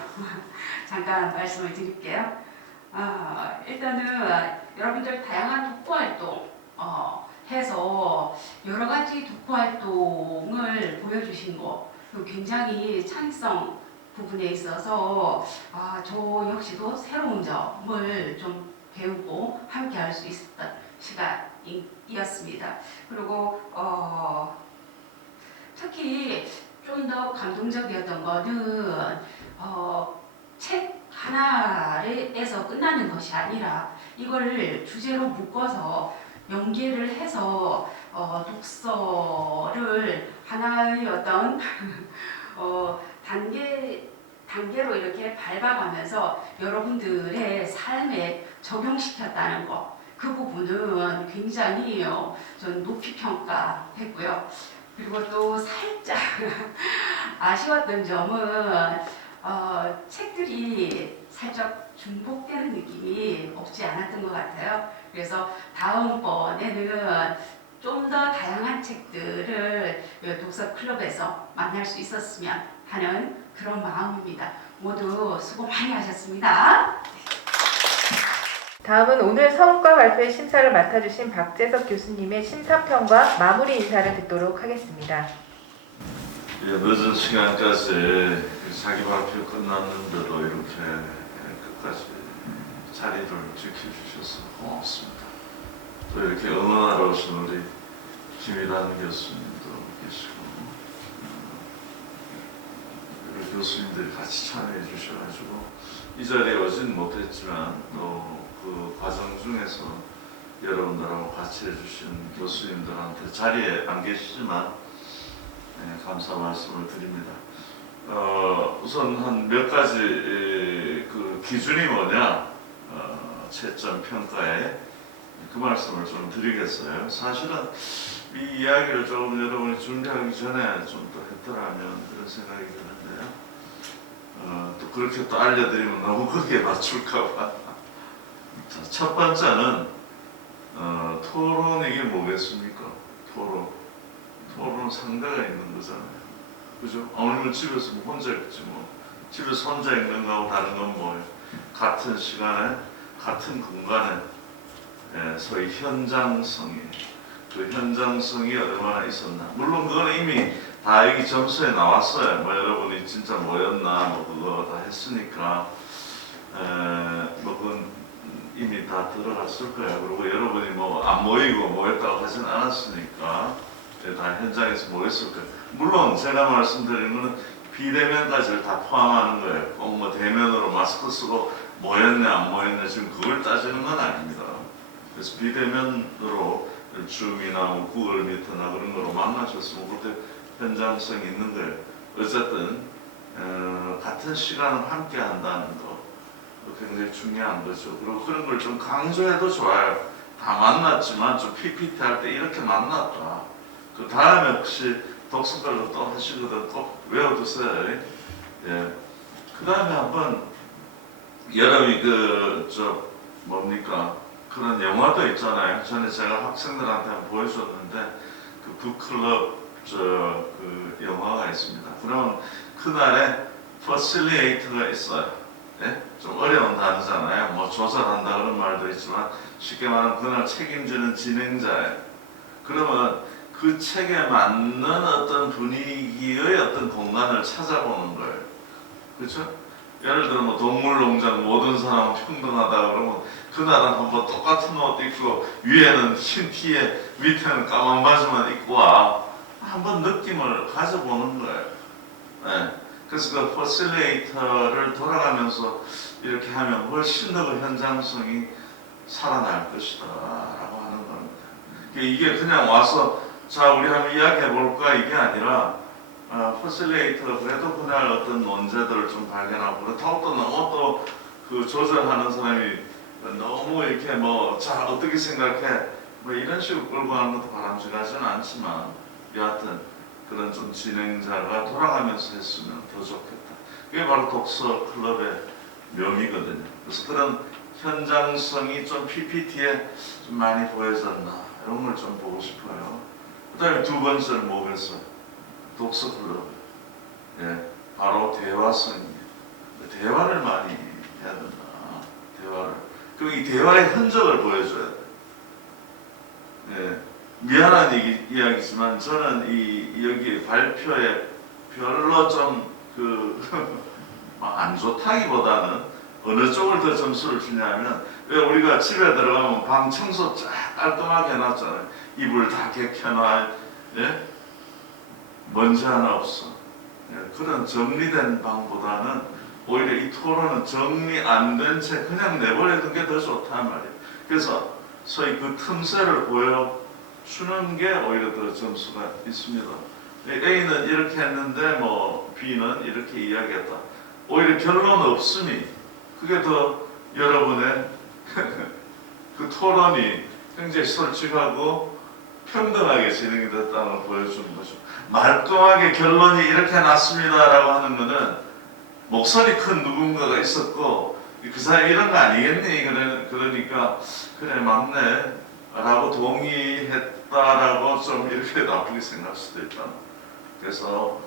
잠깐 말씀을 드릴게요. 일단은 여러분들 다양한 독후 활동 해서 여러 가지 독후 활동을 보여주신 거 굉장히 창의성 부분에 있어서 저 역시도 새로운 점을 좀 배우고 함께 할 수 있었던 시간이었습니다. 그리고 특히 좀 더 감동적이었던 거는 책 하나에서 끝나는 것이 아니라 이걸 주제로 묶어서 연계를 해서 독서를 하나의 어떤 단계로 이렇게 밟아가면서 여러분들의 삶에 적용시켰다는 거, 그 부분은 굉장히 전 높이 평가했고요. 그리고 또 살짝 아쉬웠던 점은 책들이 살짝 중복되는 느낌이 없지 않았던 것 같아요. 그래서 다음번에는 좀 더 다양한 책들을 독서 클럽에서 만날 수 있었으면 하는 그런 마음입니다. 모두 수고 많이 하셨습니다. 다음은 오늘 성과 발표의 심사를 맡아주신 박재석 교수님의 심사평과 마무리 인사를 듣도록 하겠습니다. 예, 늦은 시간까지 자기 발표 끝났는데도 이렇게 끝까지 자리를 지켜주셔서 고맙습니다. 또 이렇게 응원하러 오신 우리 김일환 교수님도 계시고 우리 교수님들이 같이 참여해 주셔가지고 이 자리에 오진 못했지만 또 그 과정 중에서 여러분들하고 같이 해주신 교수님들한테 자리에 안 계시지만 감사 말씀을 드립니다. 우선 한 몇 가지 그 기준이 뭐냐 채점 평가에 그 말씀을 좀 드리겠어요. 사실은 이 이야기를 조금 여러분이 준비하기 전에 좀 더 했더라면 그런 생각이 드는데요. 또 그렇게 또 알려드리면 너무 거기에 맞출까봐. 자, 첫 번째는 토론 이게 뭐겠습니까? 토론은 상대가 있는 거잖아요. 그죠? 아니면 집에서 뭐 혼자 읽지 뭐. 집에서 혼자 읽는 거하고 다른 건 뭐예요? 같은 시간에, 같은 공간에 소위 현장성이 그 현장성이 얼마나 있었나. 물론 그거는 이미 다 여기 점수에 나왔어요. 뭐 여러분이 진짜 뭐였나 뭐 그거 다 했으니까 뭐 그건 이미 다 들어갔을 거예요. 그리고 여러분이 뭐 안 모이고 모였다고 하진 않았으니까 다 현장에서 모였을 거예요. 물론 제가 말씀드리는 거는 비대면까지를 다 포함하는 거예요. 꼭 뭐 대면으로 마스크 쓰고 모였냐 안 모였냐 지금 그걸 따지는 건 아닙니다. 그래서 비대면으로 줌이나 뭐 구글 미트나 그런 거로 만나셨으면 그때 현장성이 있는 거예요. 어쨌든 같은 시간을 함께 한다는 거 굉장히 중요한 거죠. 그리고 그런 걸 좀 강조해도 좋아요. 다 만났지만 좀 PPT 할 때 이렇게 만났다. 그 다음에 혹시 독서걸로 또 하시거든. 꼭 외워두세요. 예. 그 다음에 한번 여러분이 뭡니까? 그런 영화도 있잖아요. 전에 제가 학생들한테 한번 보여줬는데 그 북클럽 그 영화가 있습니다. 그러면 그날에 퍼실리에이터가 있어요. 네? 좀 어려운 단어잖아요. 뭐 조절한다 그런 말도 있지만 쉽게 말하면 그날 책임지는 진행자예요. 그러면 그 책에 맞는 어떤 분위기의 어떤 공간을 찾아보는 거예요. 그렇죠? 예를 들어 뭐 동물농장 모든 사람은 평등하다 그러면 그날은 한번 똑같은 옷 입고 위에는 흰 티에 밑에는 까만 바지만 입고 와. 한번 느낌을 가져보는 거예요. 네. 그래서 그 퍼실리에이터를 돌아가면서 이렇게 하면 훨씬 더 그 현장성이 살아날 것이다 라고 하는 겁니다. 이게 그냥 와서 자 우리 한번 이야기해 볼까 이게 아니라 퍼실리에이터가 그래도 그날 어떤 논제들을 좀 발견하고 그렇다고 또 너무 또 그 조절하는 사람이 너무 이렇게 뭐 자 어떻게 생각해 뭐 이런 식으로 끌고 가는 것도 바람직하지는 않지만 여하튼 그런 좀 진행자가 돌아가면서 했으면 더 좋겠다. 그게 바로 독서 클럽의 묘미거든요. 그래서 그런 현장성이 좀 PPT에 좀 많이 보여졌나 이런 걸 좀 보고 싶어요. 그 다음에 두 번째는 뭐겠어요? 독서 클럽. 예, 바로 대화성입니다. 대화를 많이 해야 된다. 대화를. 그리고 이 대화의 흔적을 보여줘야 돼. 예, 미안한 이야기지만 저는 여기 발표에 별로 좀 안 좋다기보다는 어느 쪽을 더 점수를 주냐면 왜 우리가 집에 들어가면 방 청소 쫙 깔끔하게 해놨잖아요. 이불 다 개켜놔. 예? 먼지 하나 없어. 예, 그런 정리된 방보다는 오히려 이 토론은 정리 안 된 채 그냥 내버려둔 게 더 좋단 말이에요. 그래서 소위 그 틈새를 보여주는 게 오히려 더 점수가 있습니다. A는 이렇게 했는데 뭐 B는 이렇게 이야기했다. 오히려 결론 없음이 그게 더 여러분의 그 토론이 굉장히 솔직하고 평등하게 진행이 됐다는 걸 보여주는 거죠. 말끔하게 결론이 이렇게 났습니다라고 하는 거는 목소리 큰 누군가가 있었고 그 사람이 이런 거 아니겠니? 그러니까 그래 맞네 라고 동의했다라고 좀 이렇게 나쁘게 생각할 수도 있다. 그래서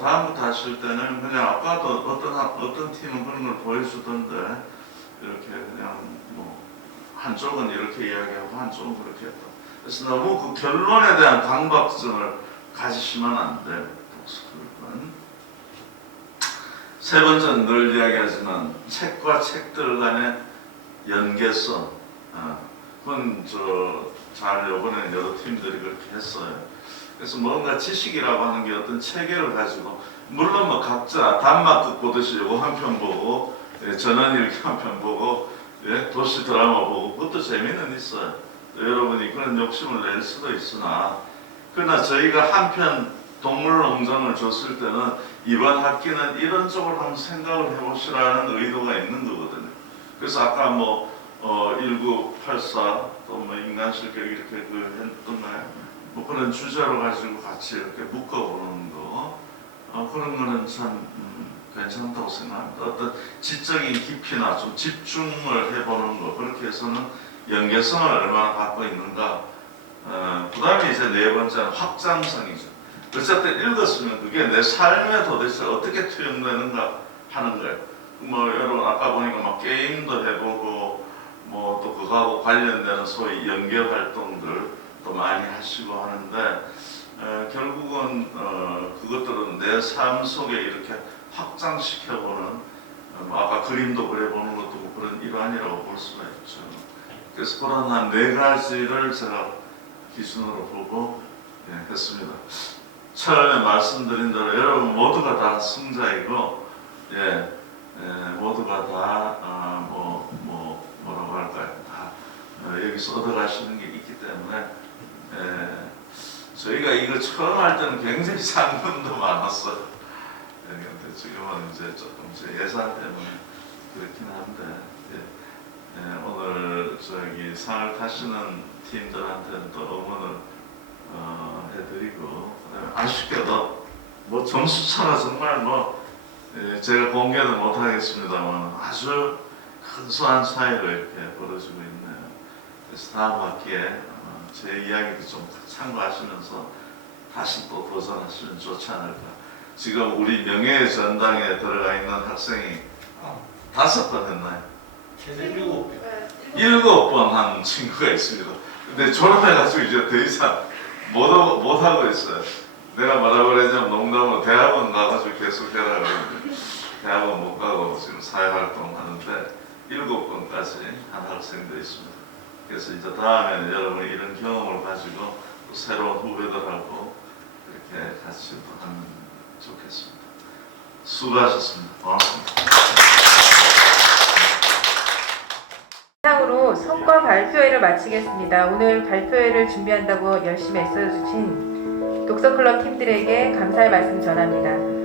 다음부터 하실 때는 그냥 아까도 어떤 팀은 그런 걸 보여주던데 이렇게 그냥 뭐 한쪽은 이렇게 이야기하고 한쪽은 그렇게 했다. 그래서 너무 그 결론에 대한 강박증을 가지시면 안 돼요. 독서클럽은. 세 번째는 늘 이야기하지만 책과 책들 간의 연계성. 그건 잘 요번에 여러 팀들이 그렇게 했어요. 그래서 뭔가 지식이라고 하는 게 어떤 체계를 가지고 물론 뭐 각자 단막극 보듯이 요거 한 편 보고 전원 일기 한 편 보고 도시 드라마 보고 그것도 재미는 있어요. 여러분이 그런 욕심을 낼 수도 있으나 그러나 저희가 한 편 동물농장을 줬을 때는 이번 학기는 이런 쪽으로 한번 생각을 해보시라는 의도가 있는 거거든요. 그래서 아까 뭐 1984 또 뭐 인간실격 이렇게 했던가요? 뭐 그런 주제로 가지고 같이 이렇게 묶어보는 거 그런 거는 참 괜찮다고 생각합니다. 어떤 지적인 깊이나 좀 집중을 해보는 거 그렇게 해서는 연계성을 얼마나 갖고 있는가. 그 다음에 이제 네 번째는 확장성이죠. 어쨌든 읽었으면 그게 내 삶에 도대체 어떻게 투영되는가 하는 거예요. 뭐 여러분 아까 보니까 막 게임도 해보고 뭐 또 그거하고 관련되는 소위 연계 활동들 또 많이 하시고 하는데 결국은 그것들은 내 삶 속에 이렇게 확장시켜보는 아까 그림도 그려보는 것도 뭐 그런 일환이라고 볼 수가 있죠. 그래서 그런 한 네 가지를 제가 기준으로 보고 했습니다. 처음에 말씀드린 대로 여러분 모두가 다 승자이고 모두가 다 뭐라고 할까요? 다 여기서 얻어가시는 게 있기 때문에 저희가 이거 처음 할 때는 굉장히 상금도 많았어요. 근데 지금은 이제 조금 예산 때문에 그렇긴 한데 오늘 상을 타시는 팀들한테는 또 응원을 드리고 아쉽게도 뭐 점수차가 정말 제가 공개는 못하겠습니다만 아주 근소한 차이로 이렇게 벌어지고 있네요. 그래서 다음 학기에 제 이야기도 좀 참고하시면서 다시 또 도전하시면 좋지 않을까. 지금 우리 명예의 전당에 들어가 있는 학생이 5번 했나요? 최대 7번. 7번 한 친구가 있습니다. 근데 졸업해가지고 이제 더 이상 못하고 있어요. 내가 뭐라고 그랬냐면 농담으로 대학원 가가지고 계속 해라 그러는데 대학원 못 가고 지금 사회활동 하는데 7번까지 한 학생도 있습니다. 그래서 이제 다음에는 여러분이 이런 경험을 가지고 또 새로운 후배들하고 이렇게 같이 또 하면 좋겠습니다. 수고하셨습니다. 고맙습니다. 이상으로 성과 발표회를 마치겠습니다. 오늘 발표회를 준비한다고 열심히 애써주신 독서클럽 팀들에게 감사의 말씀 전합니다.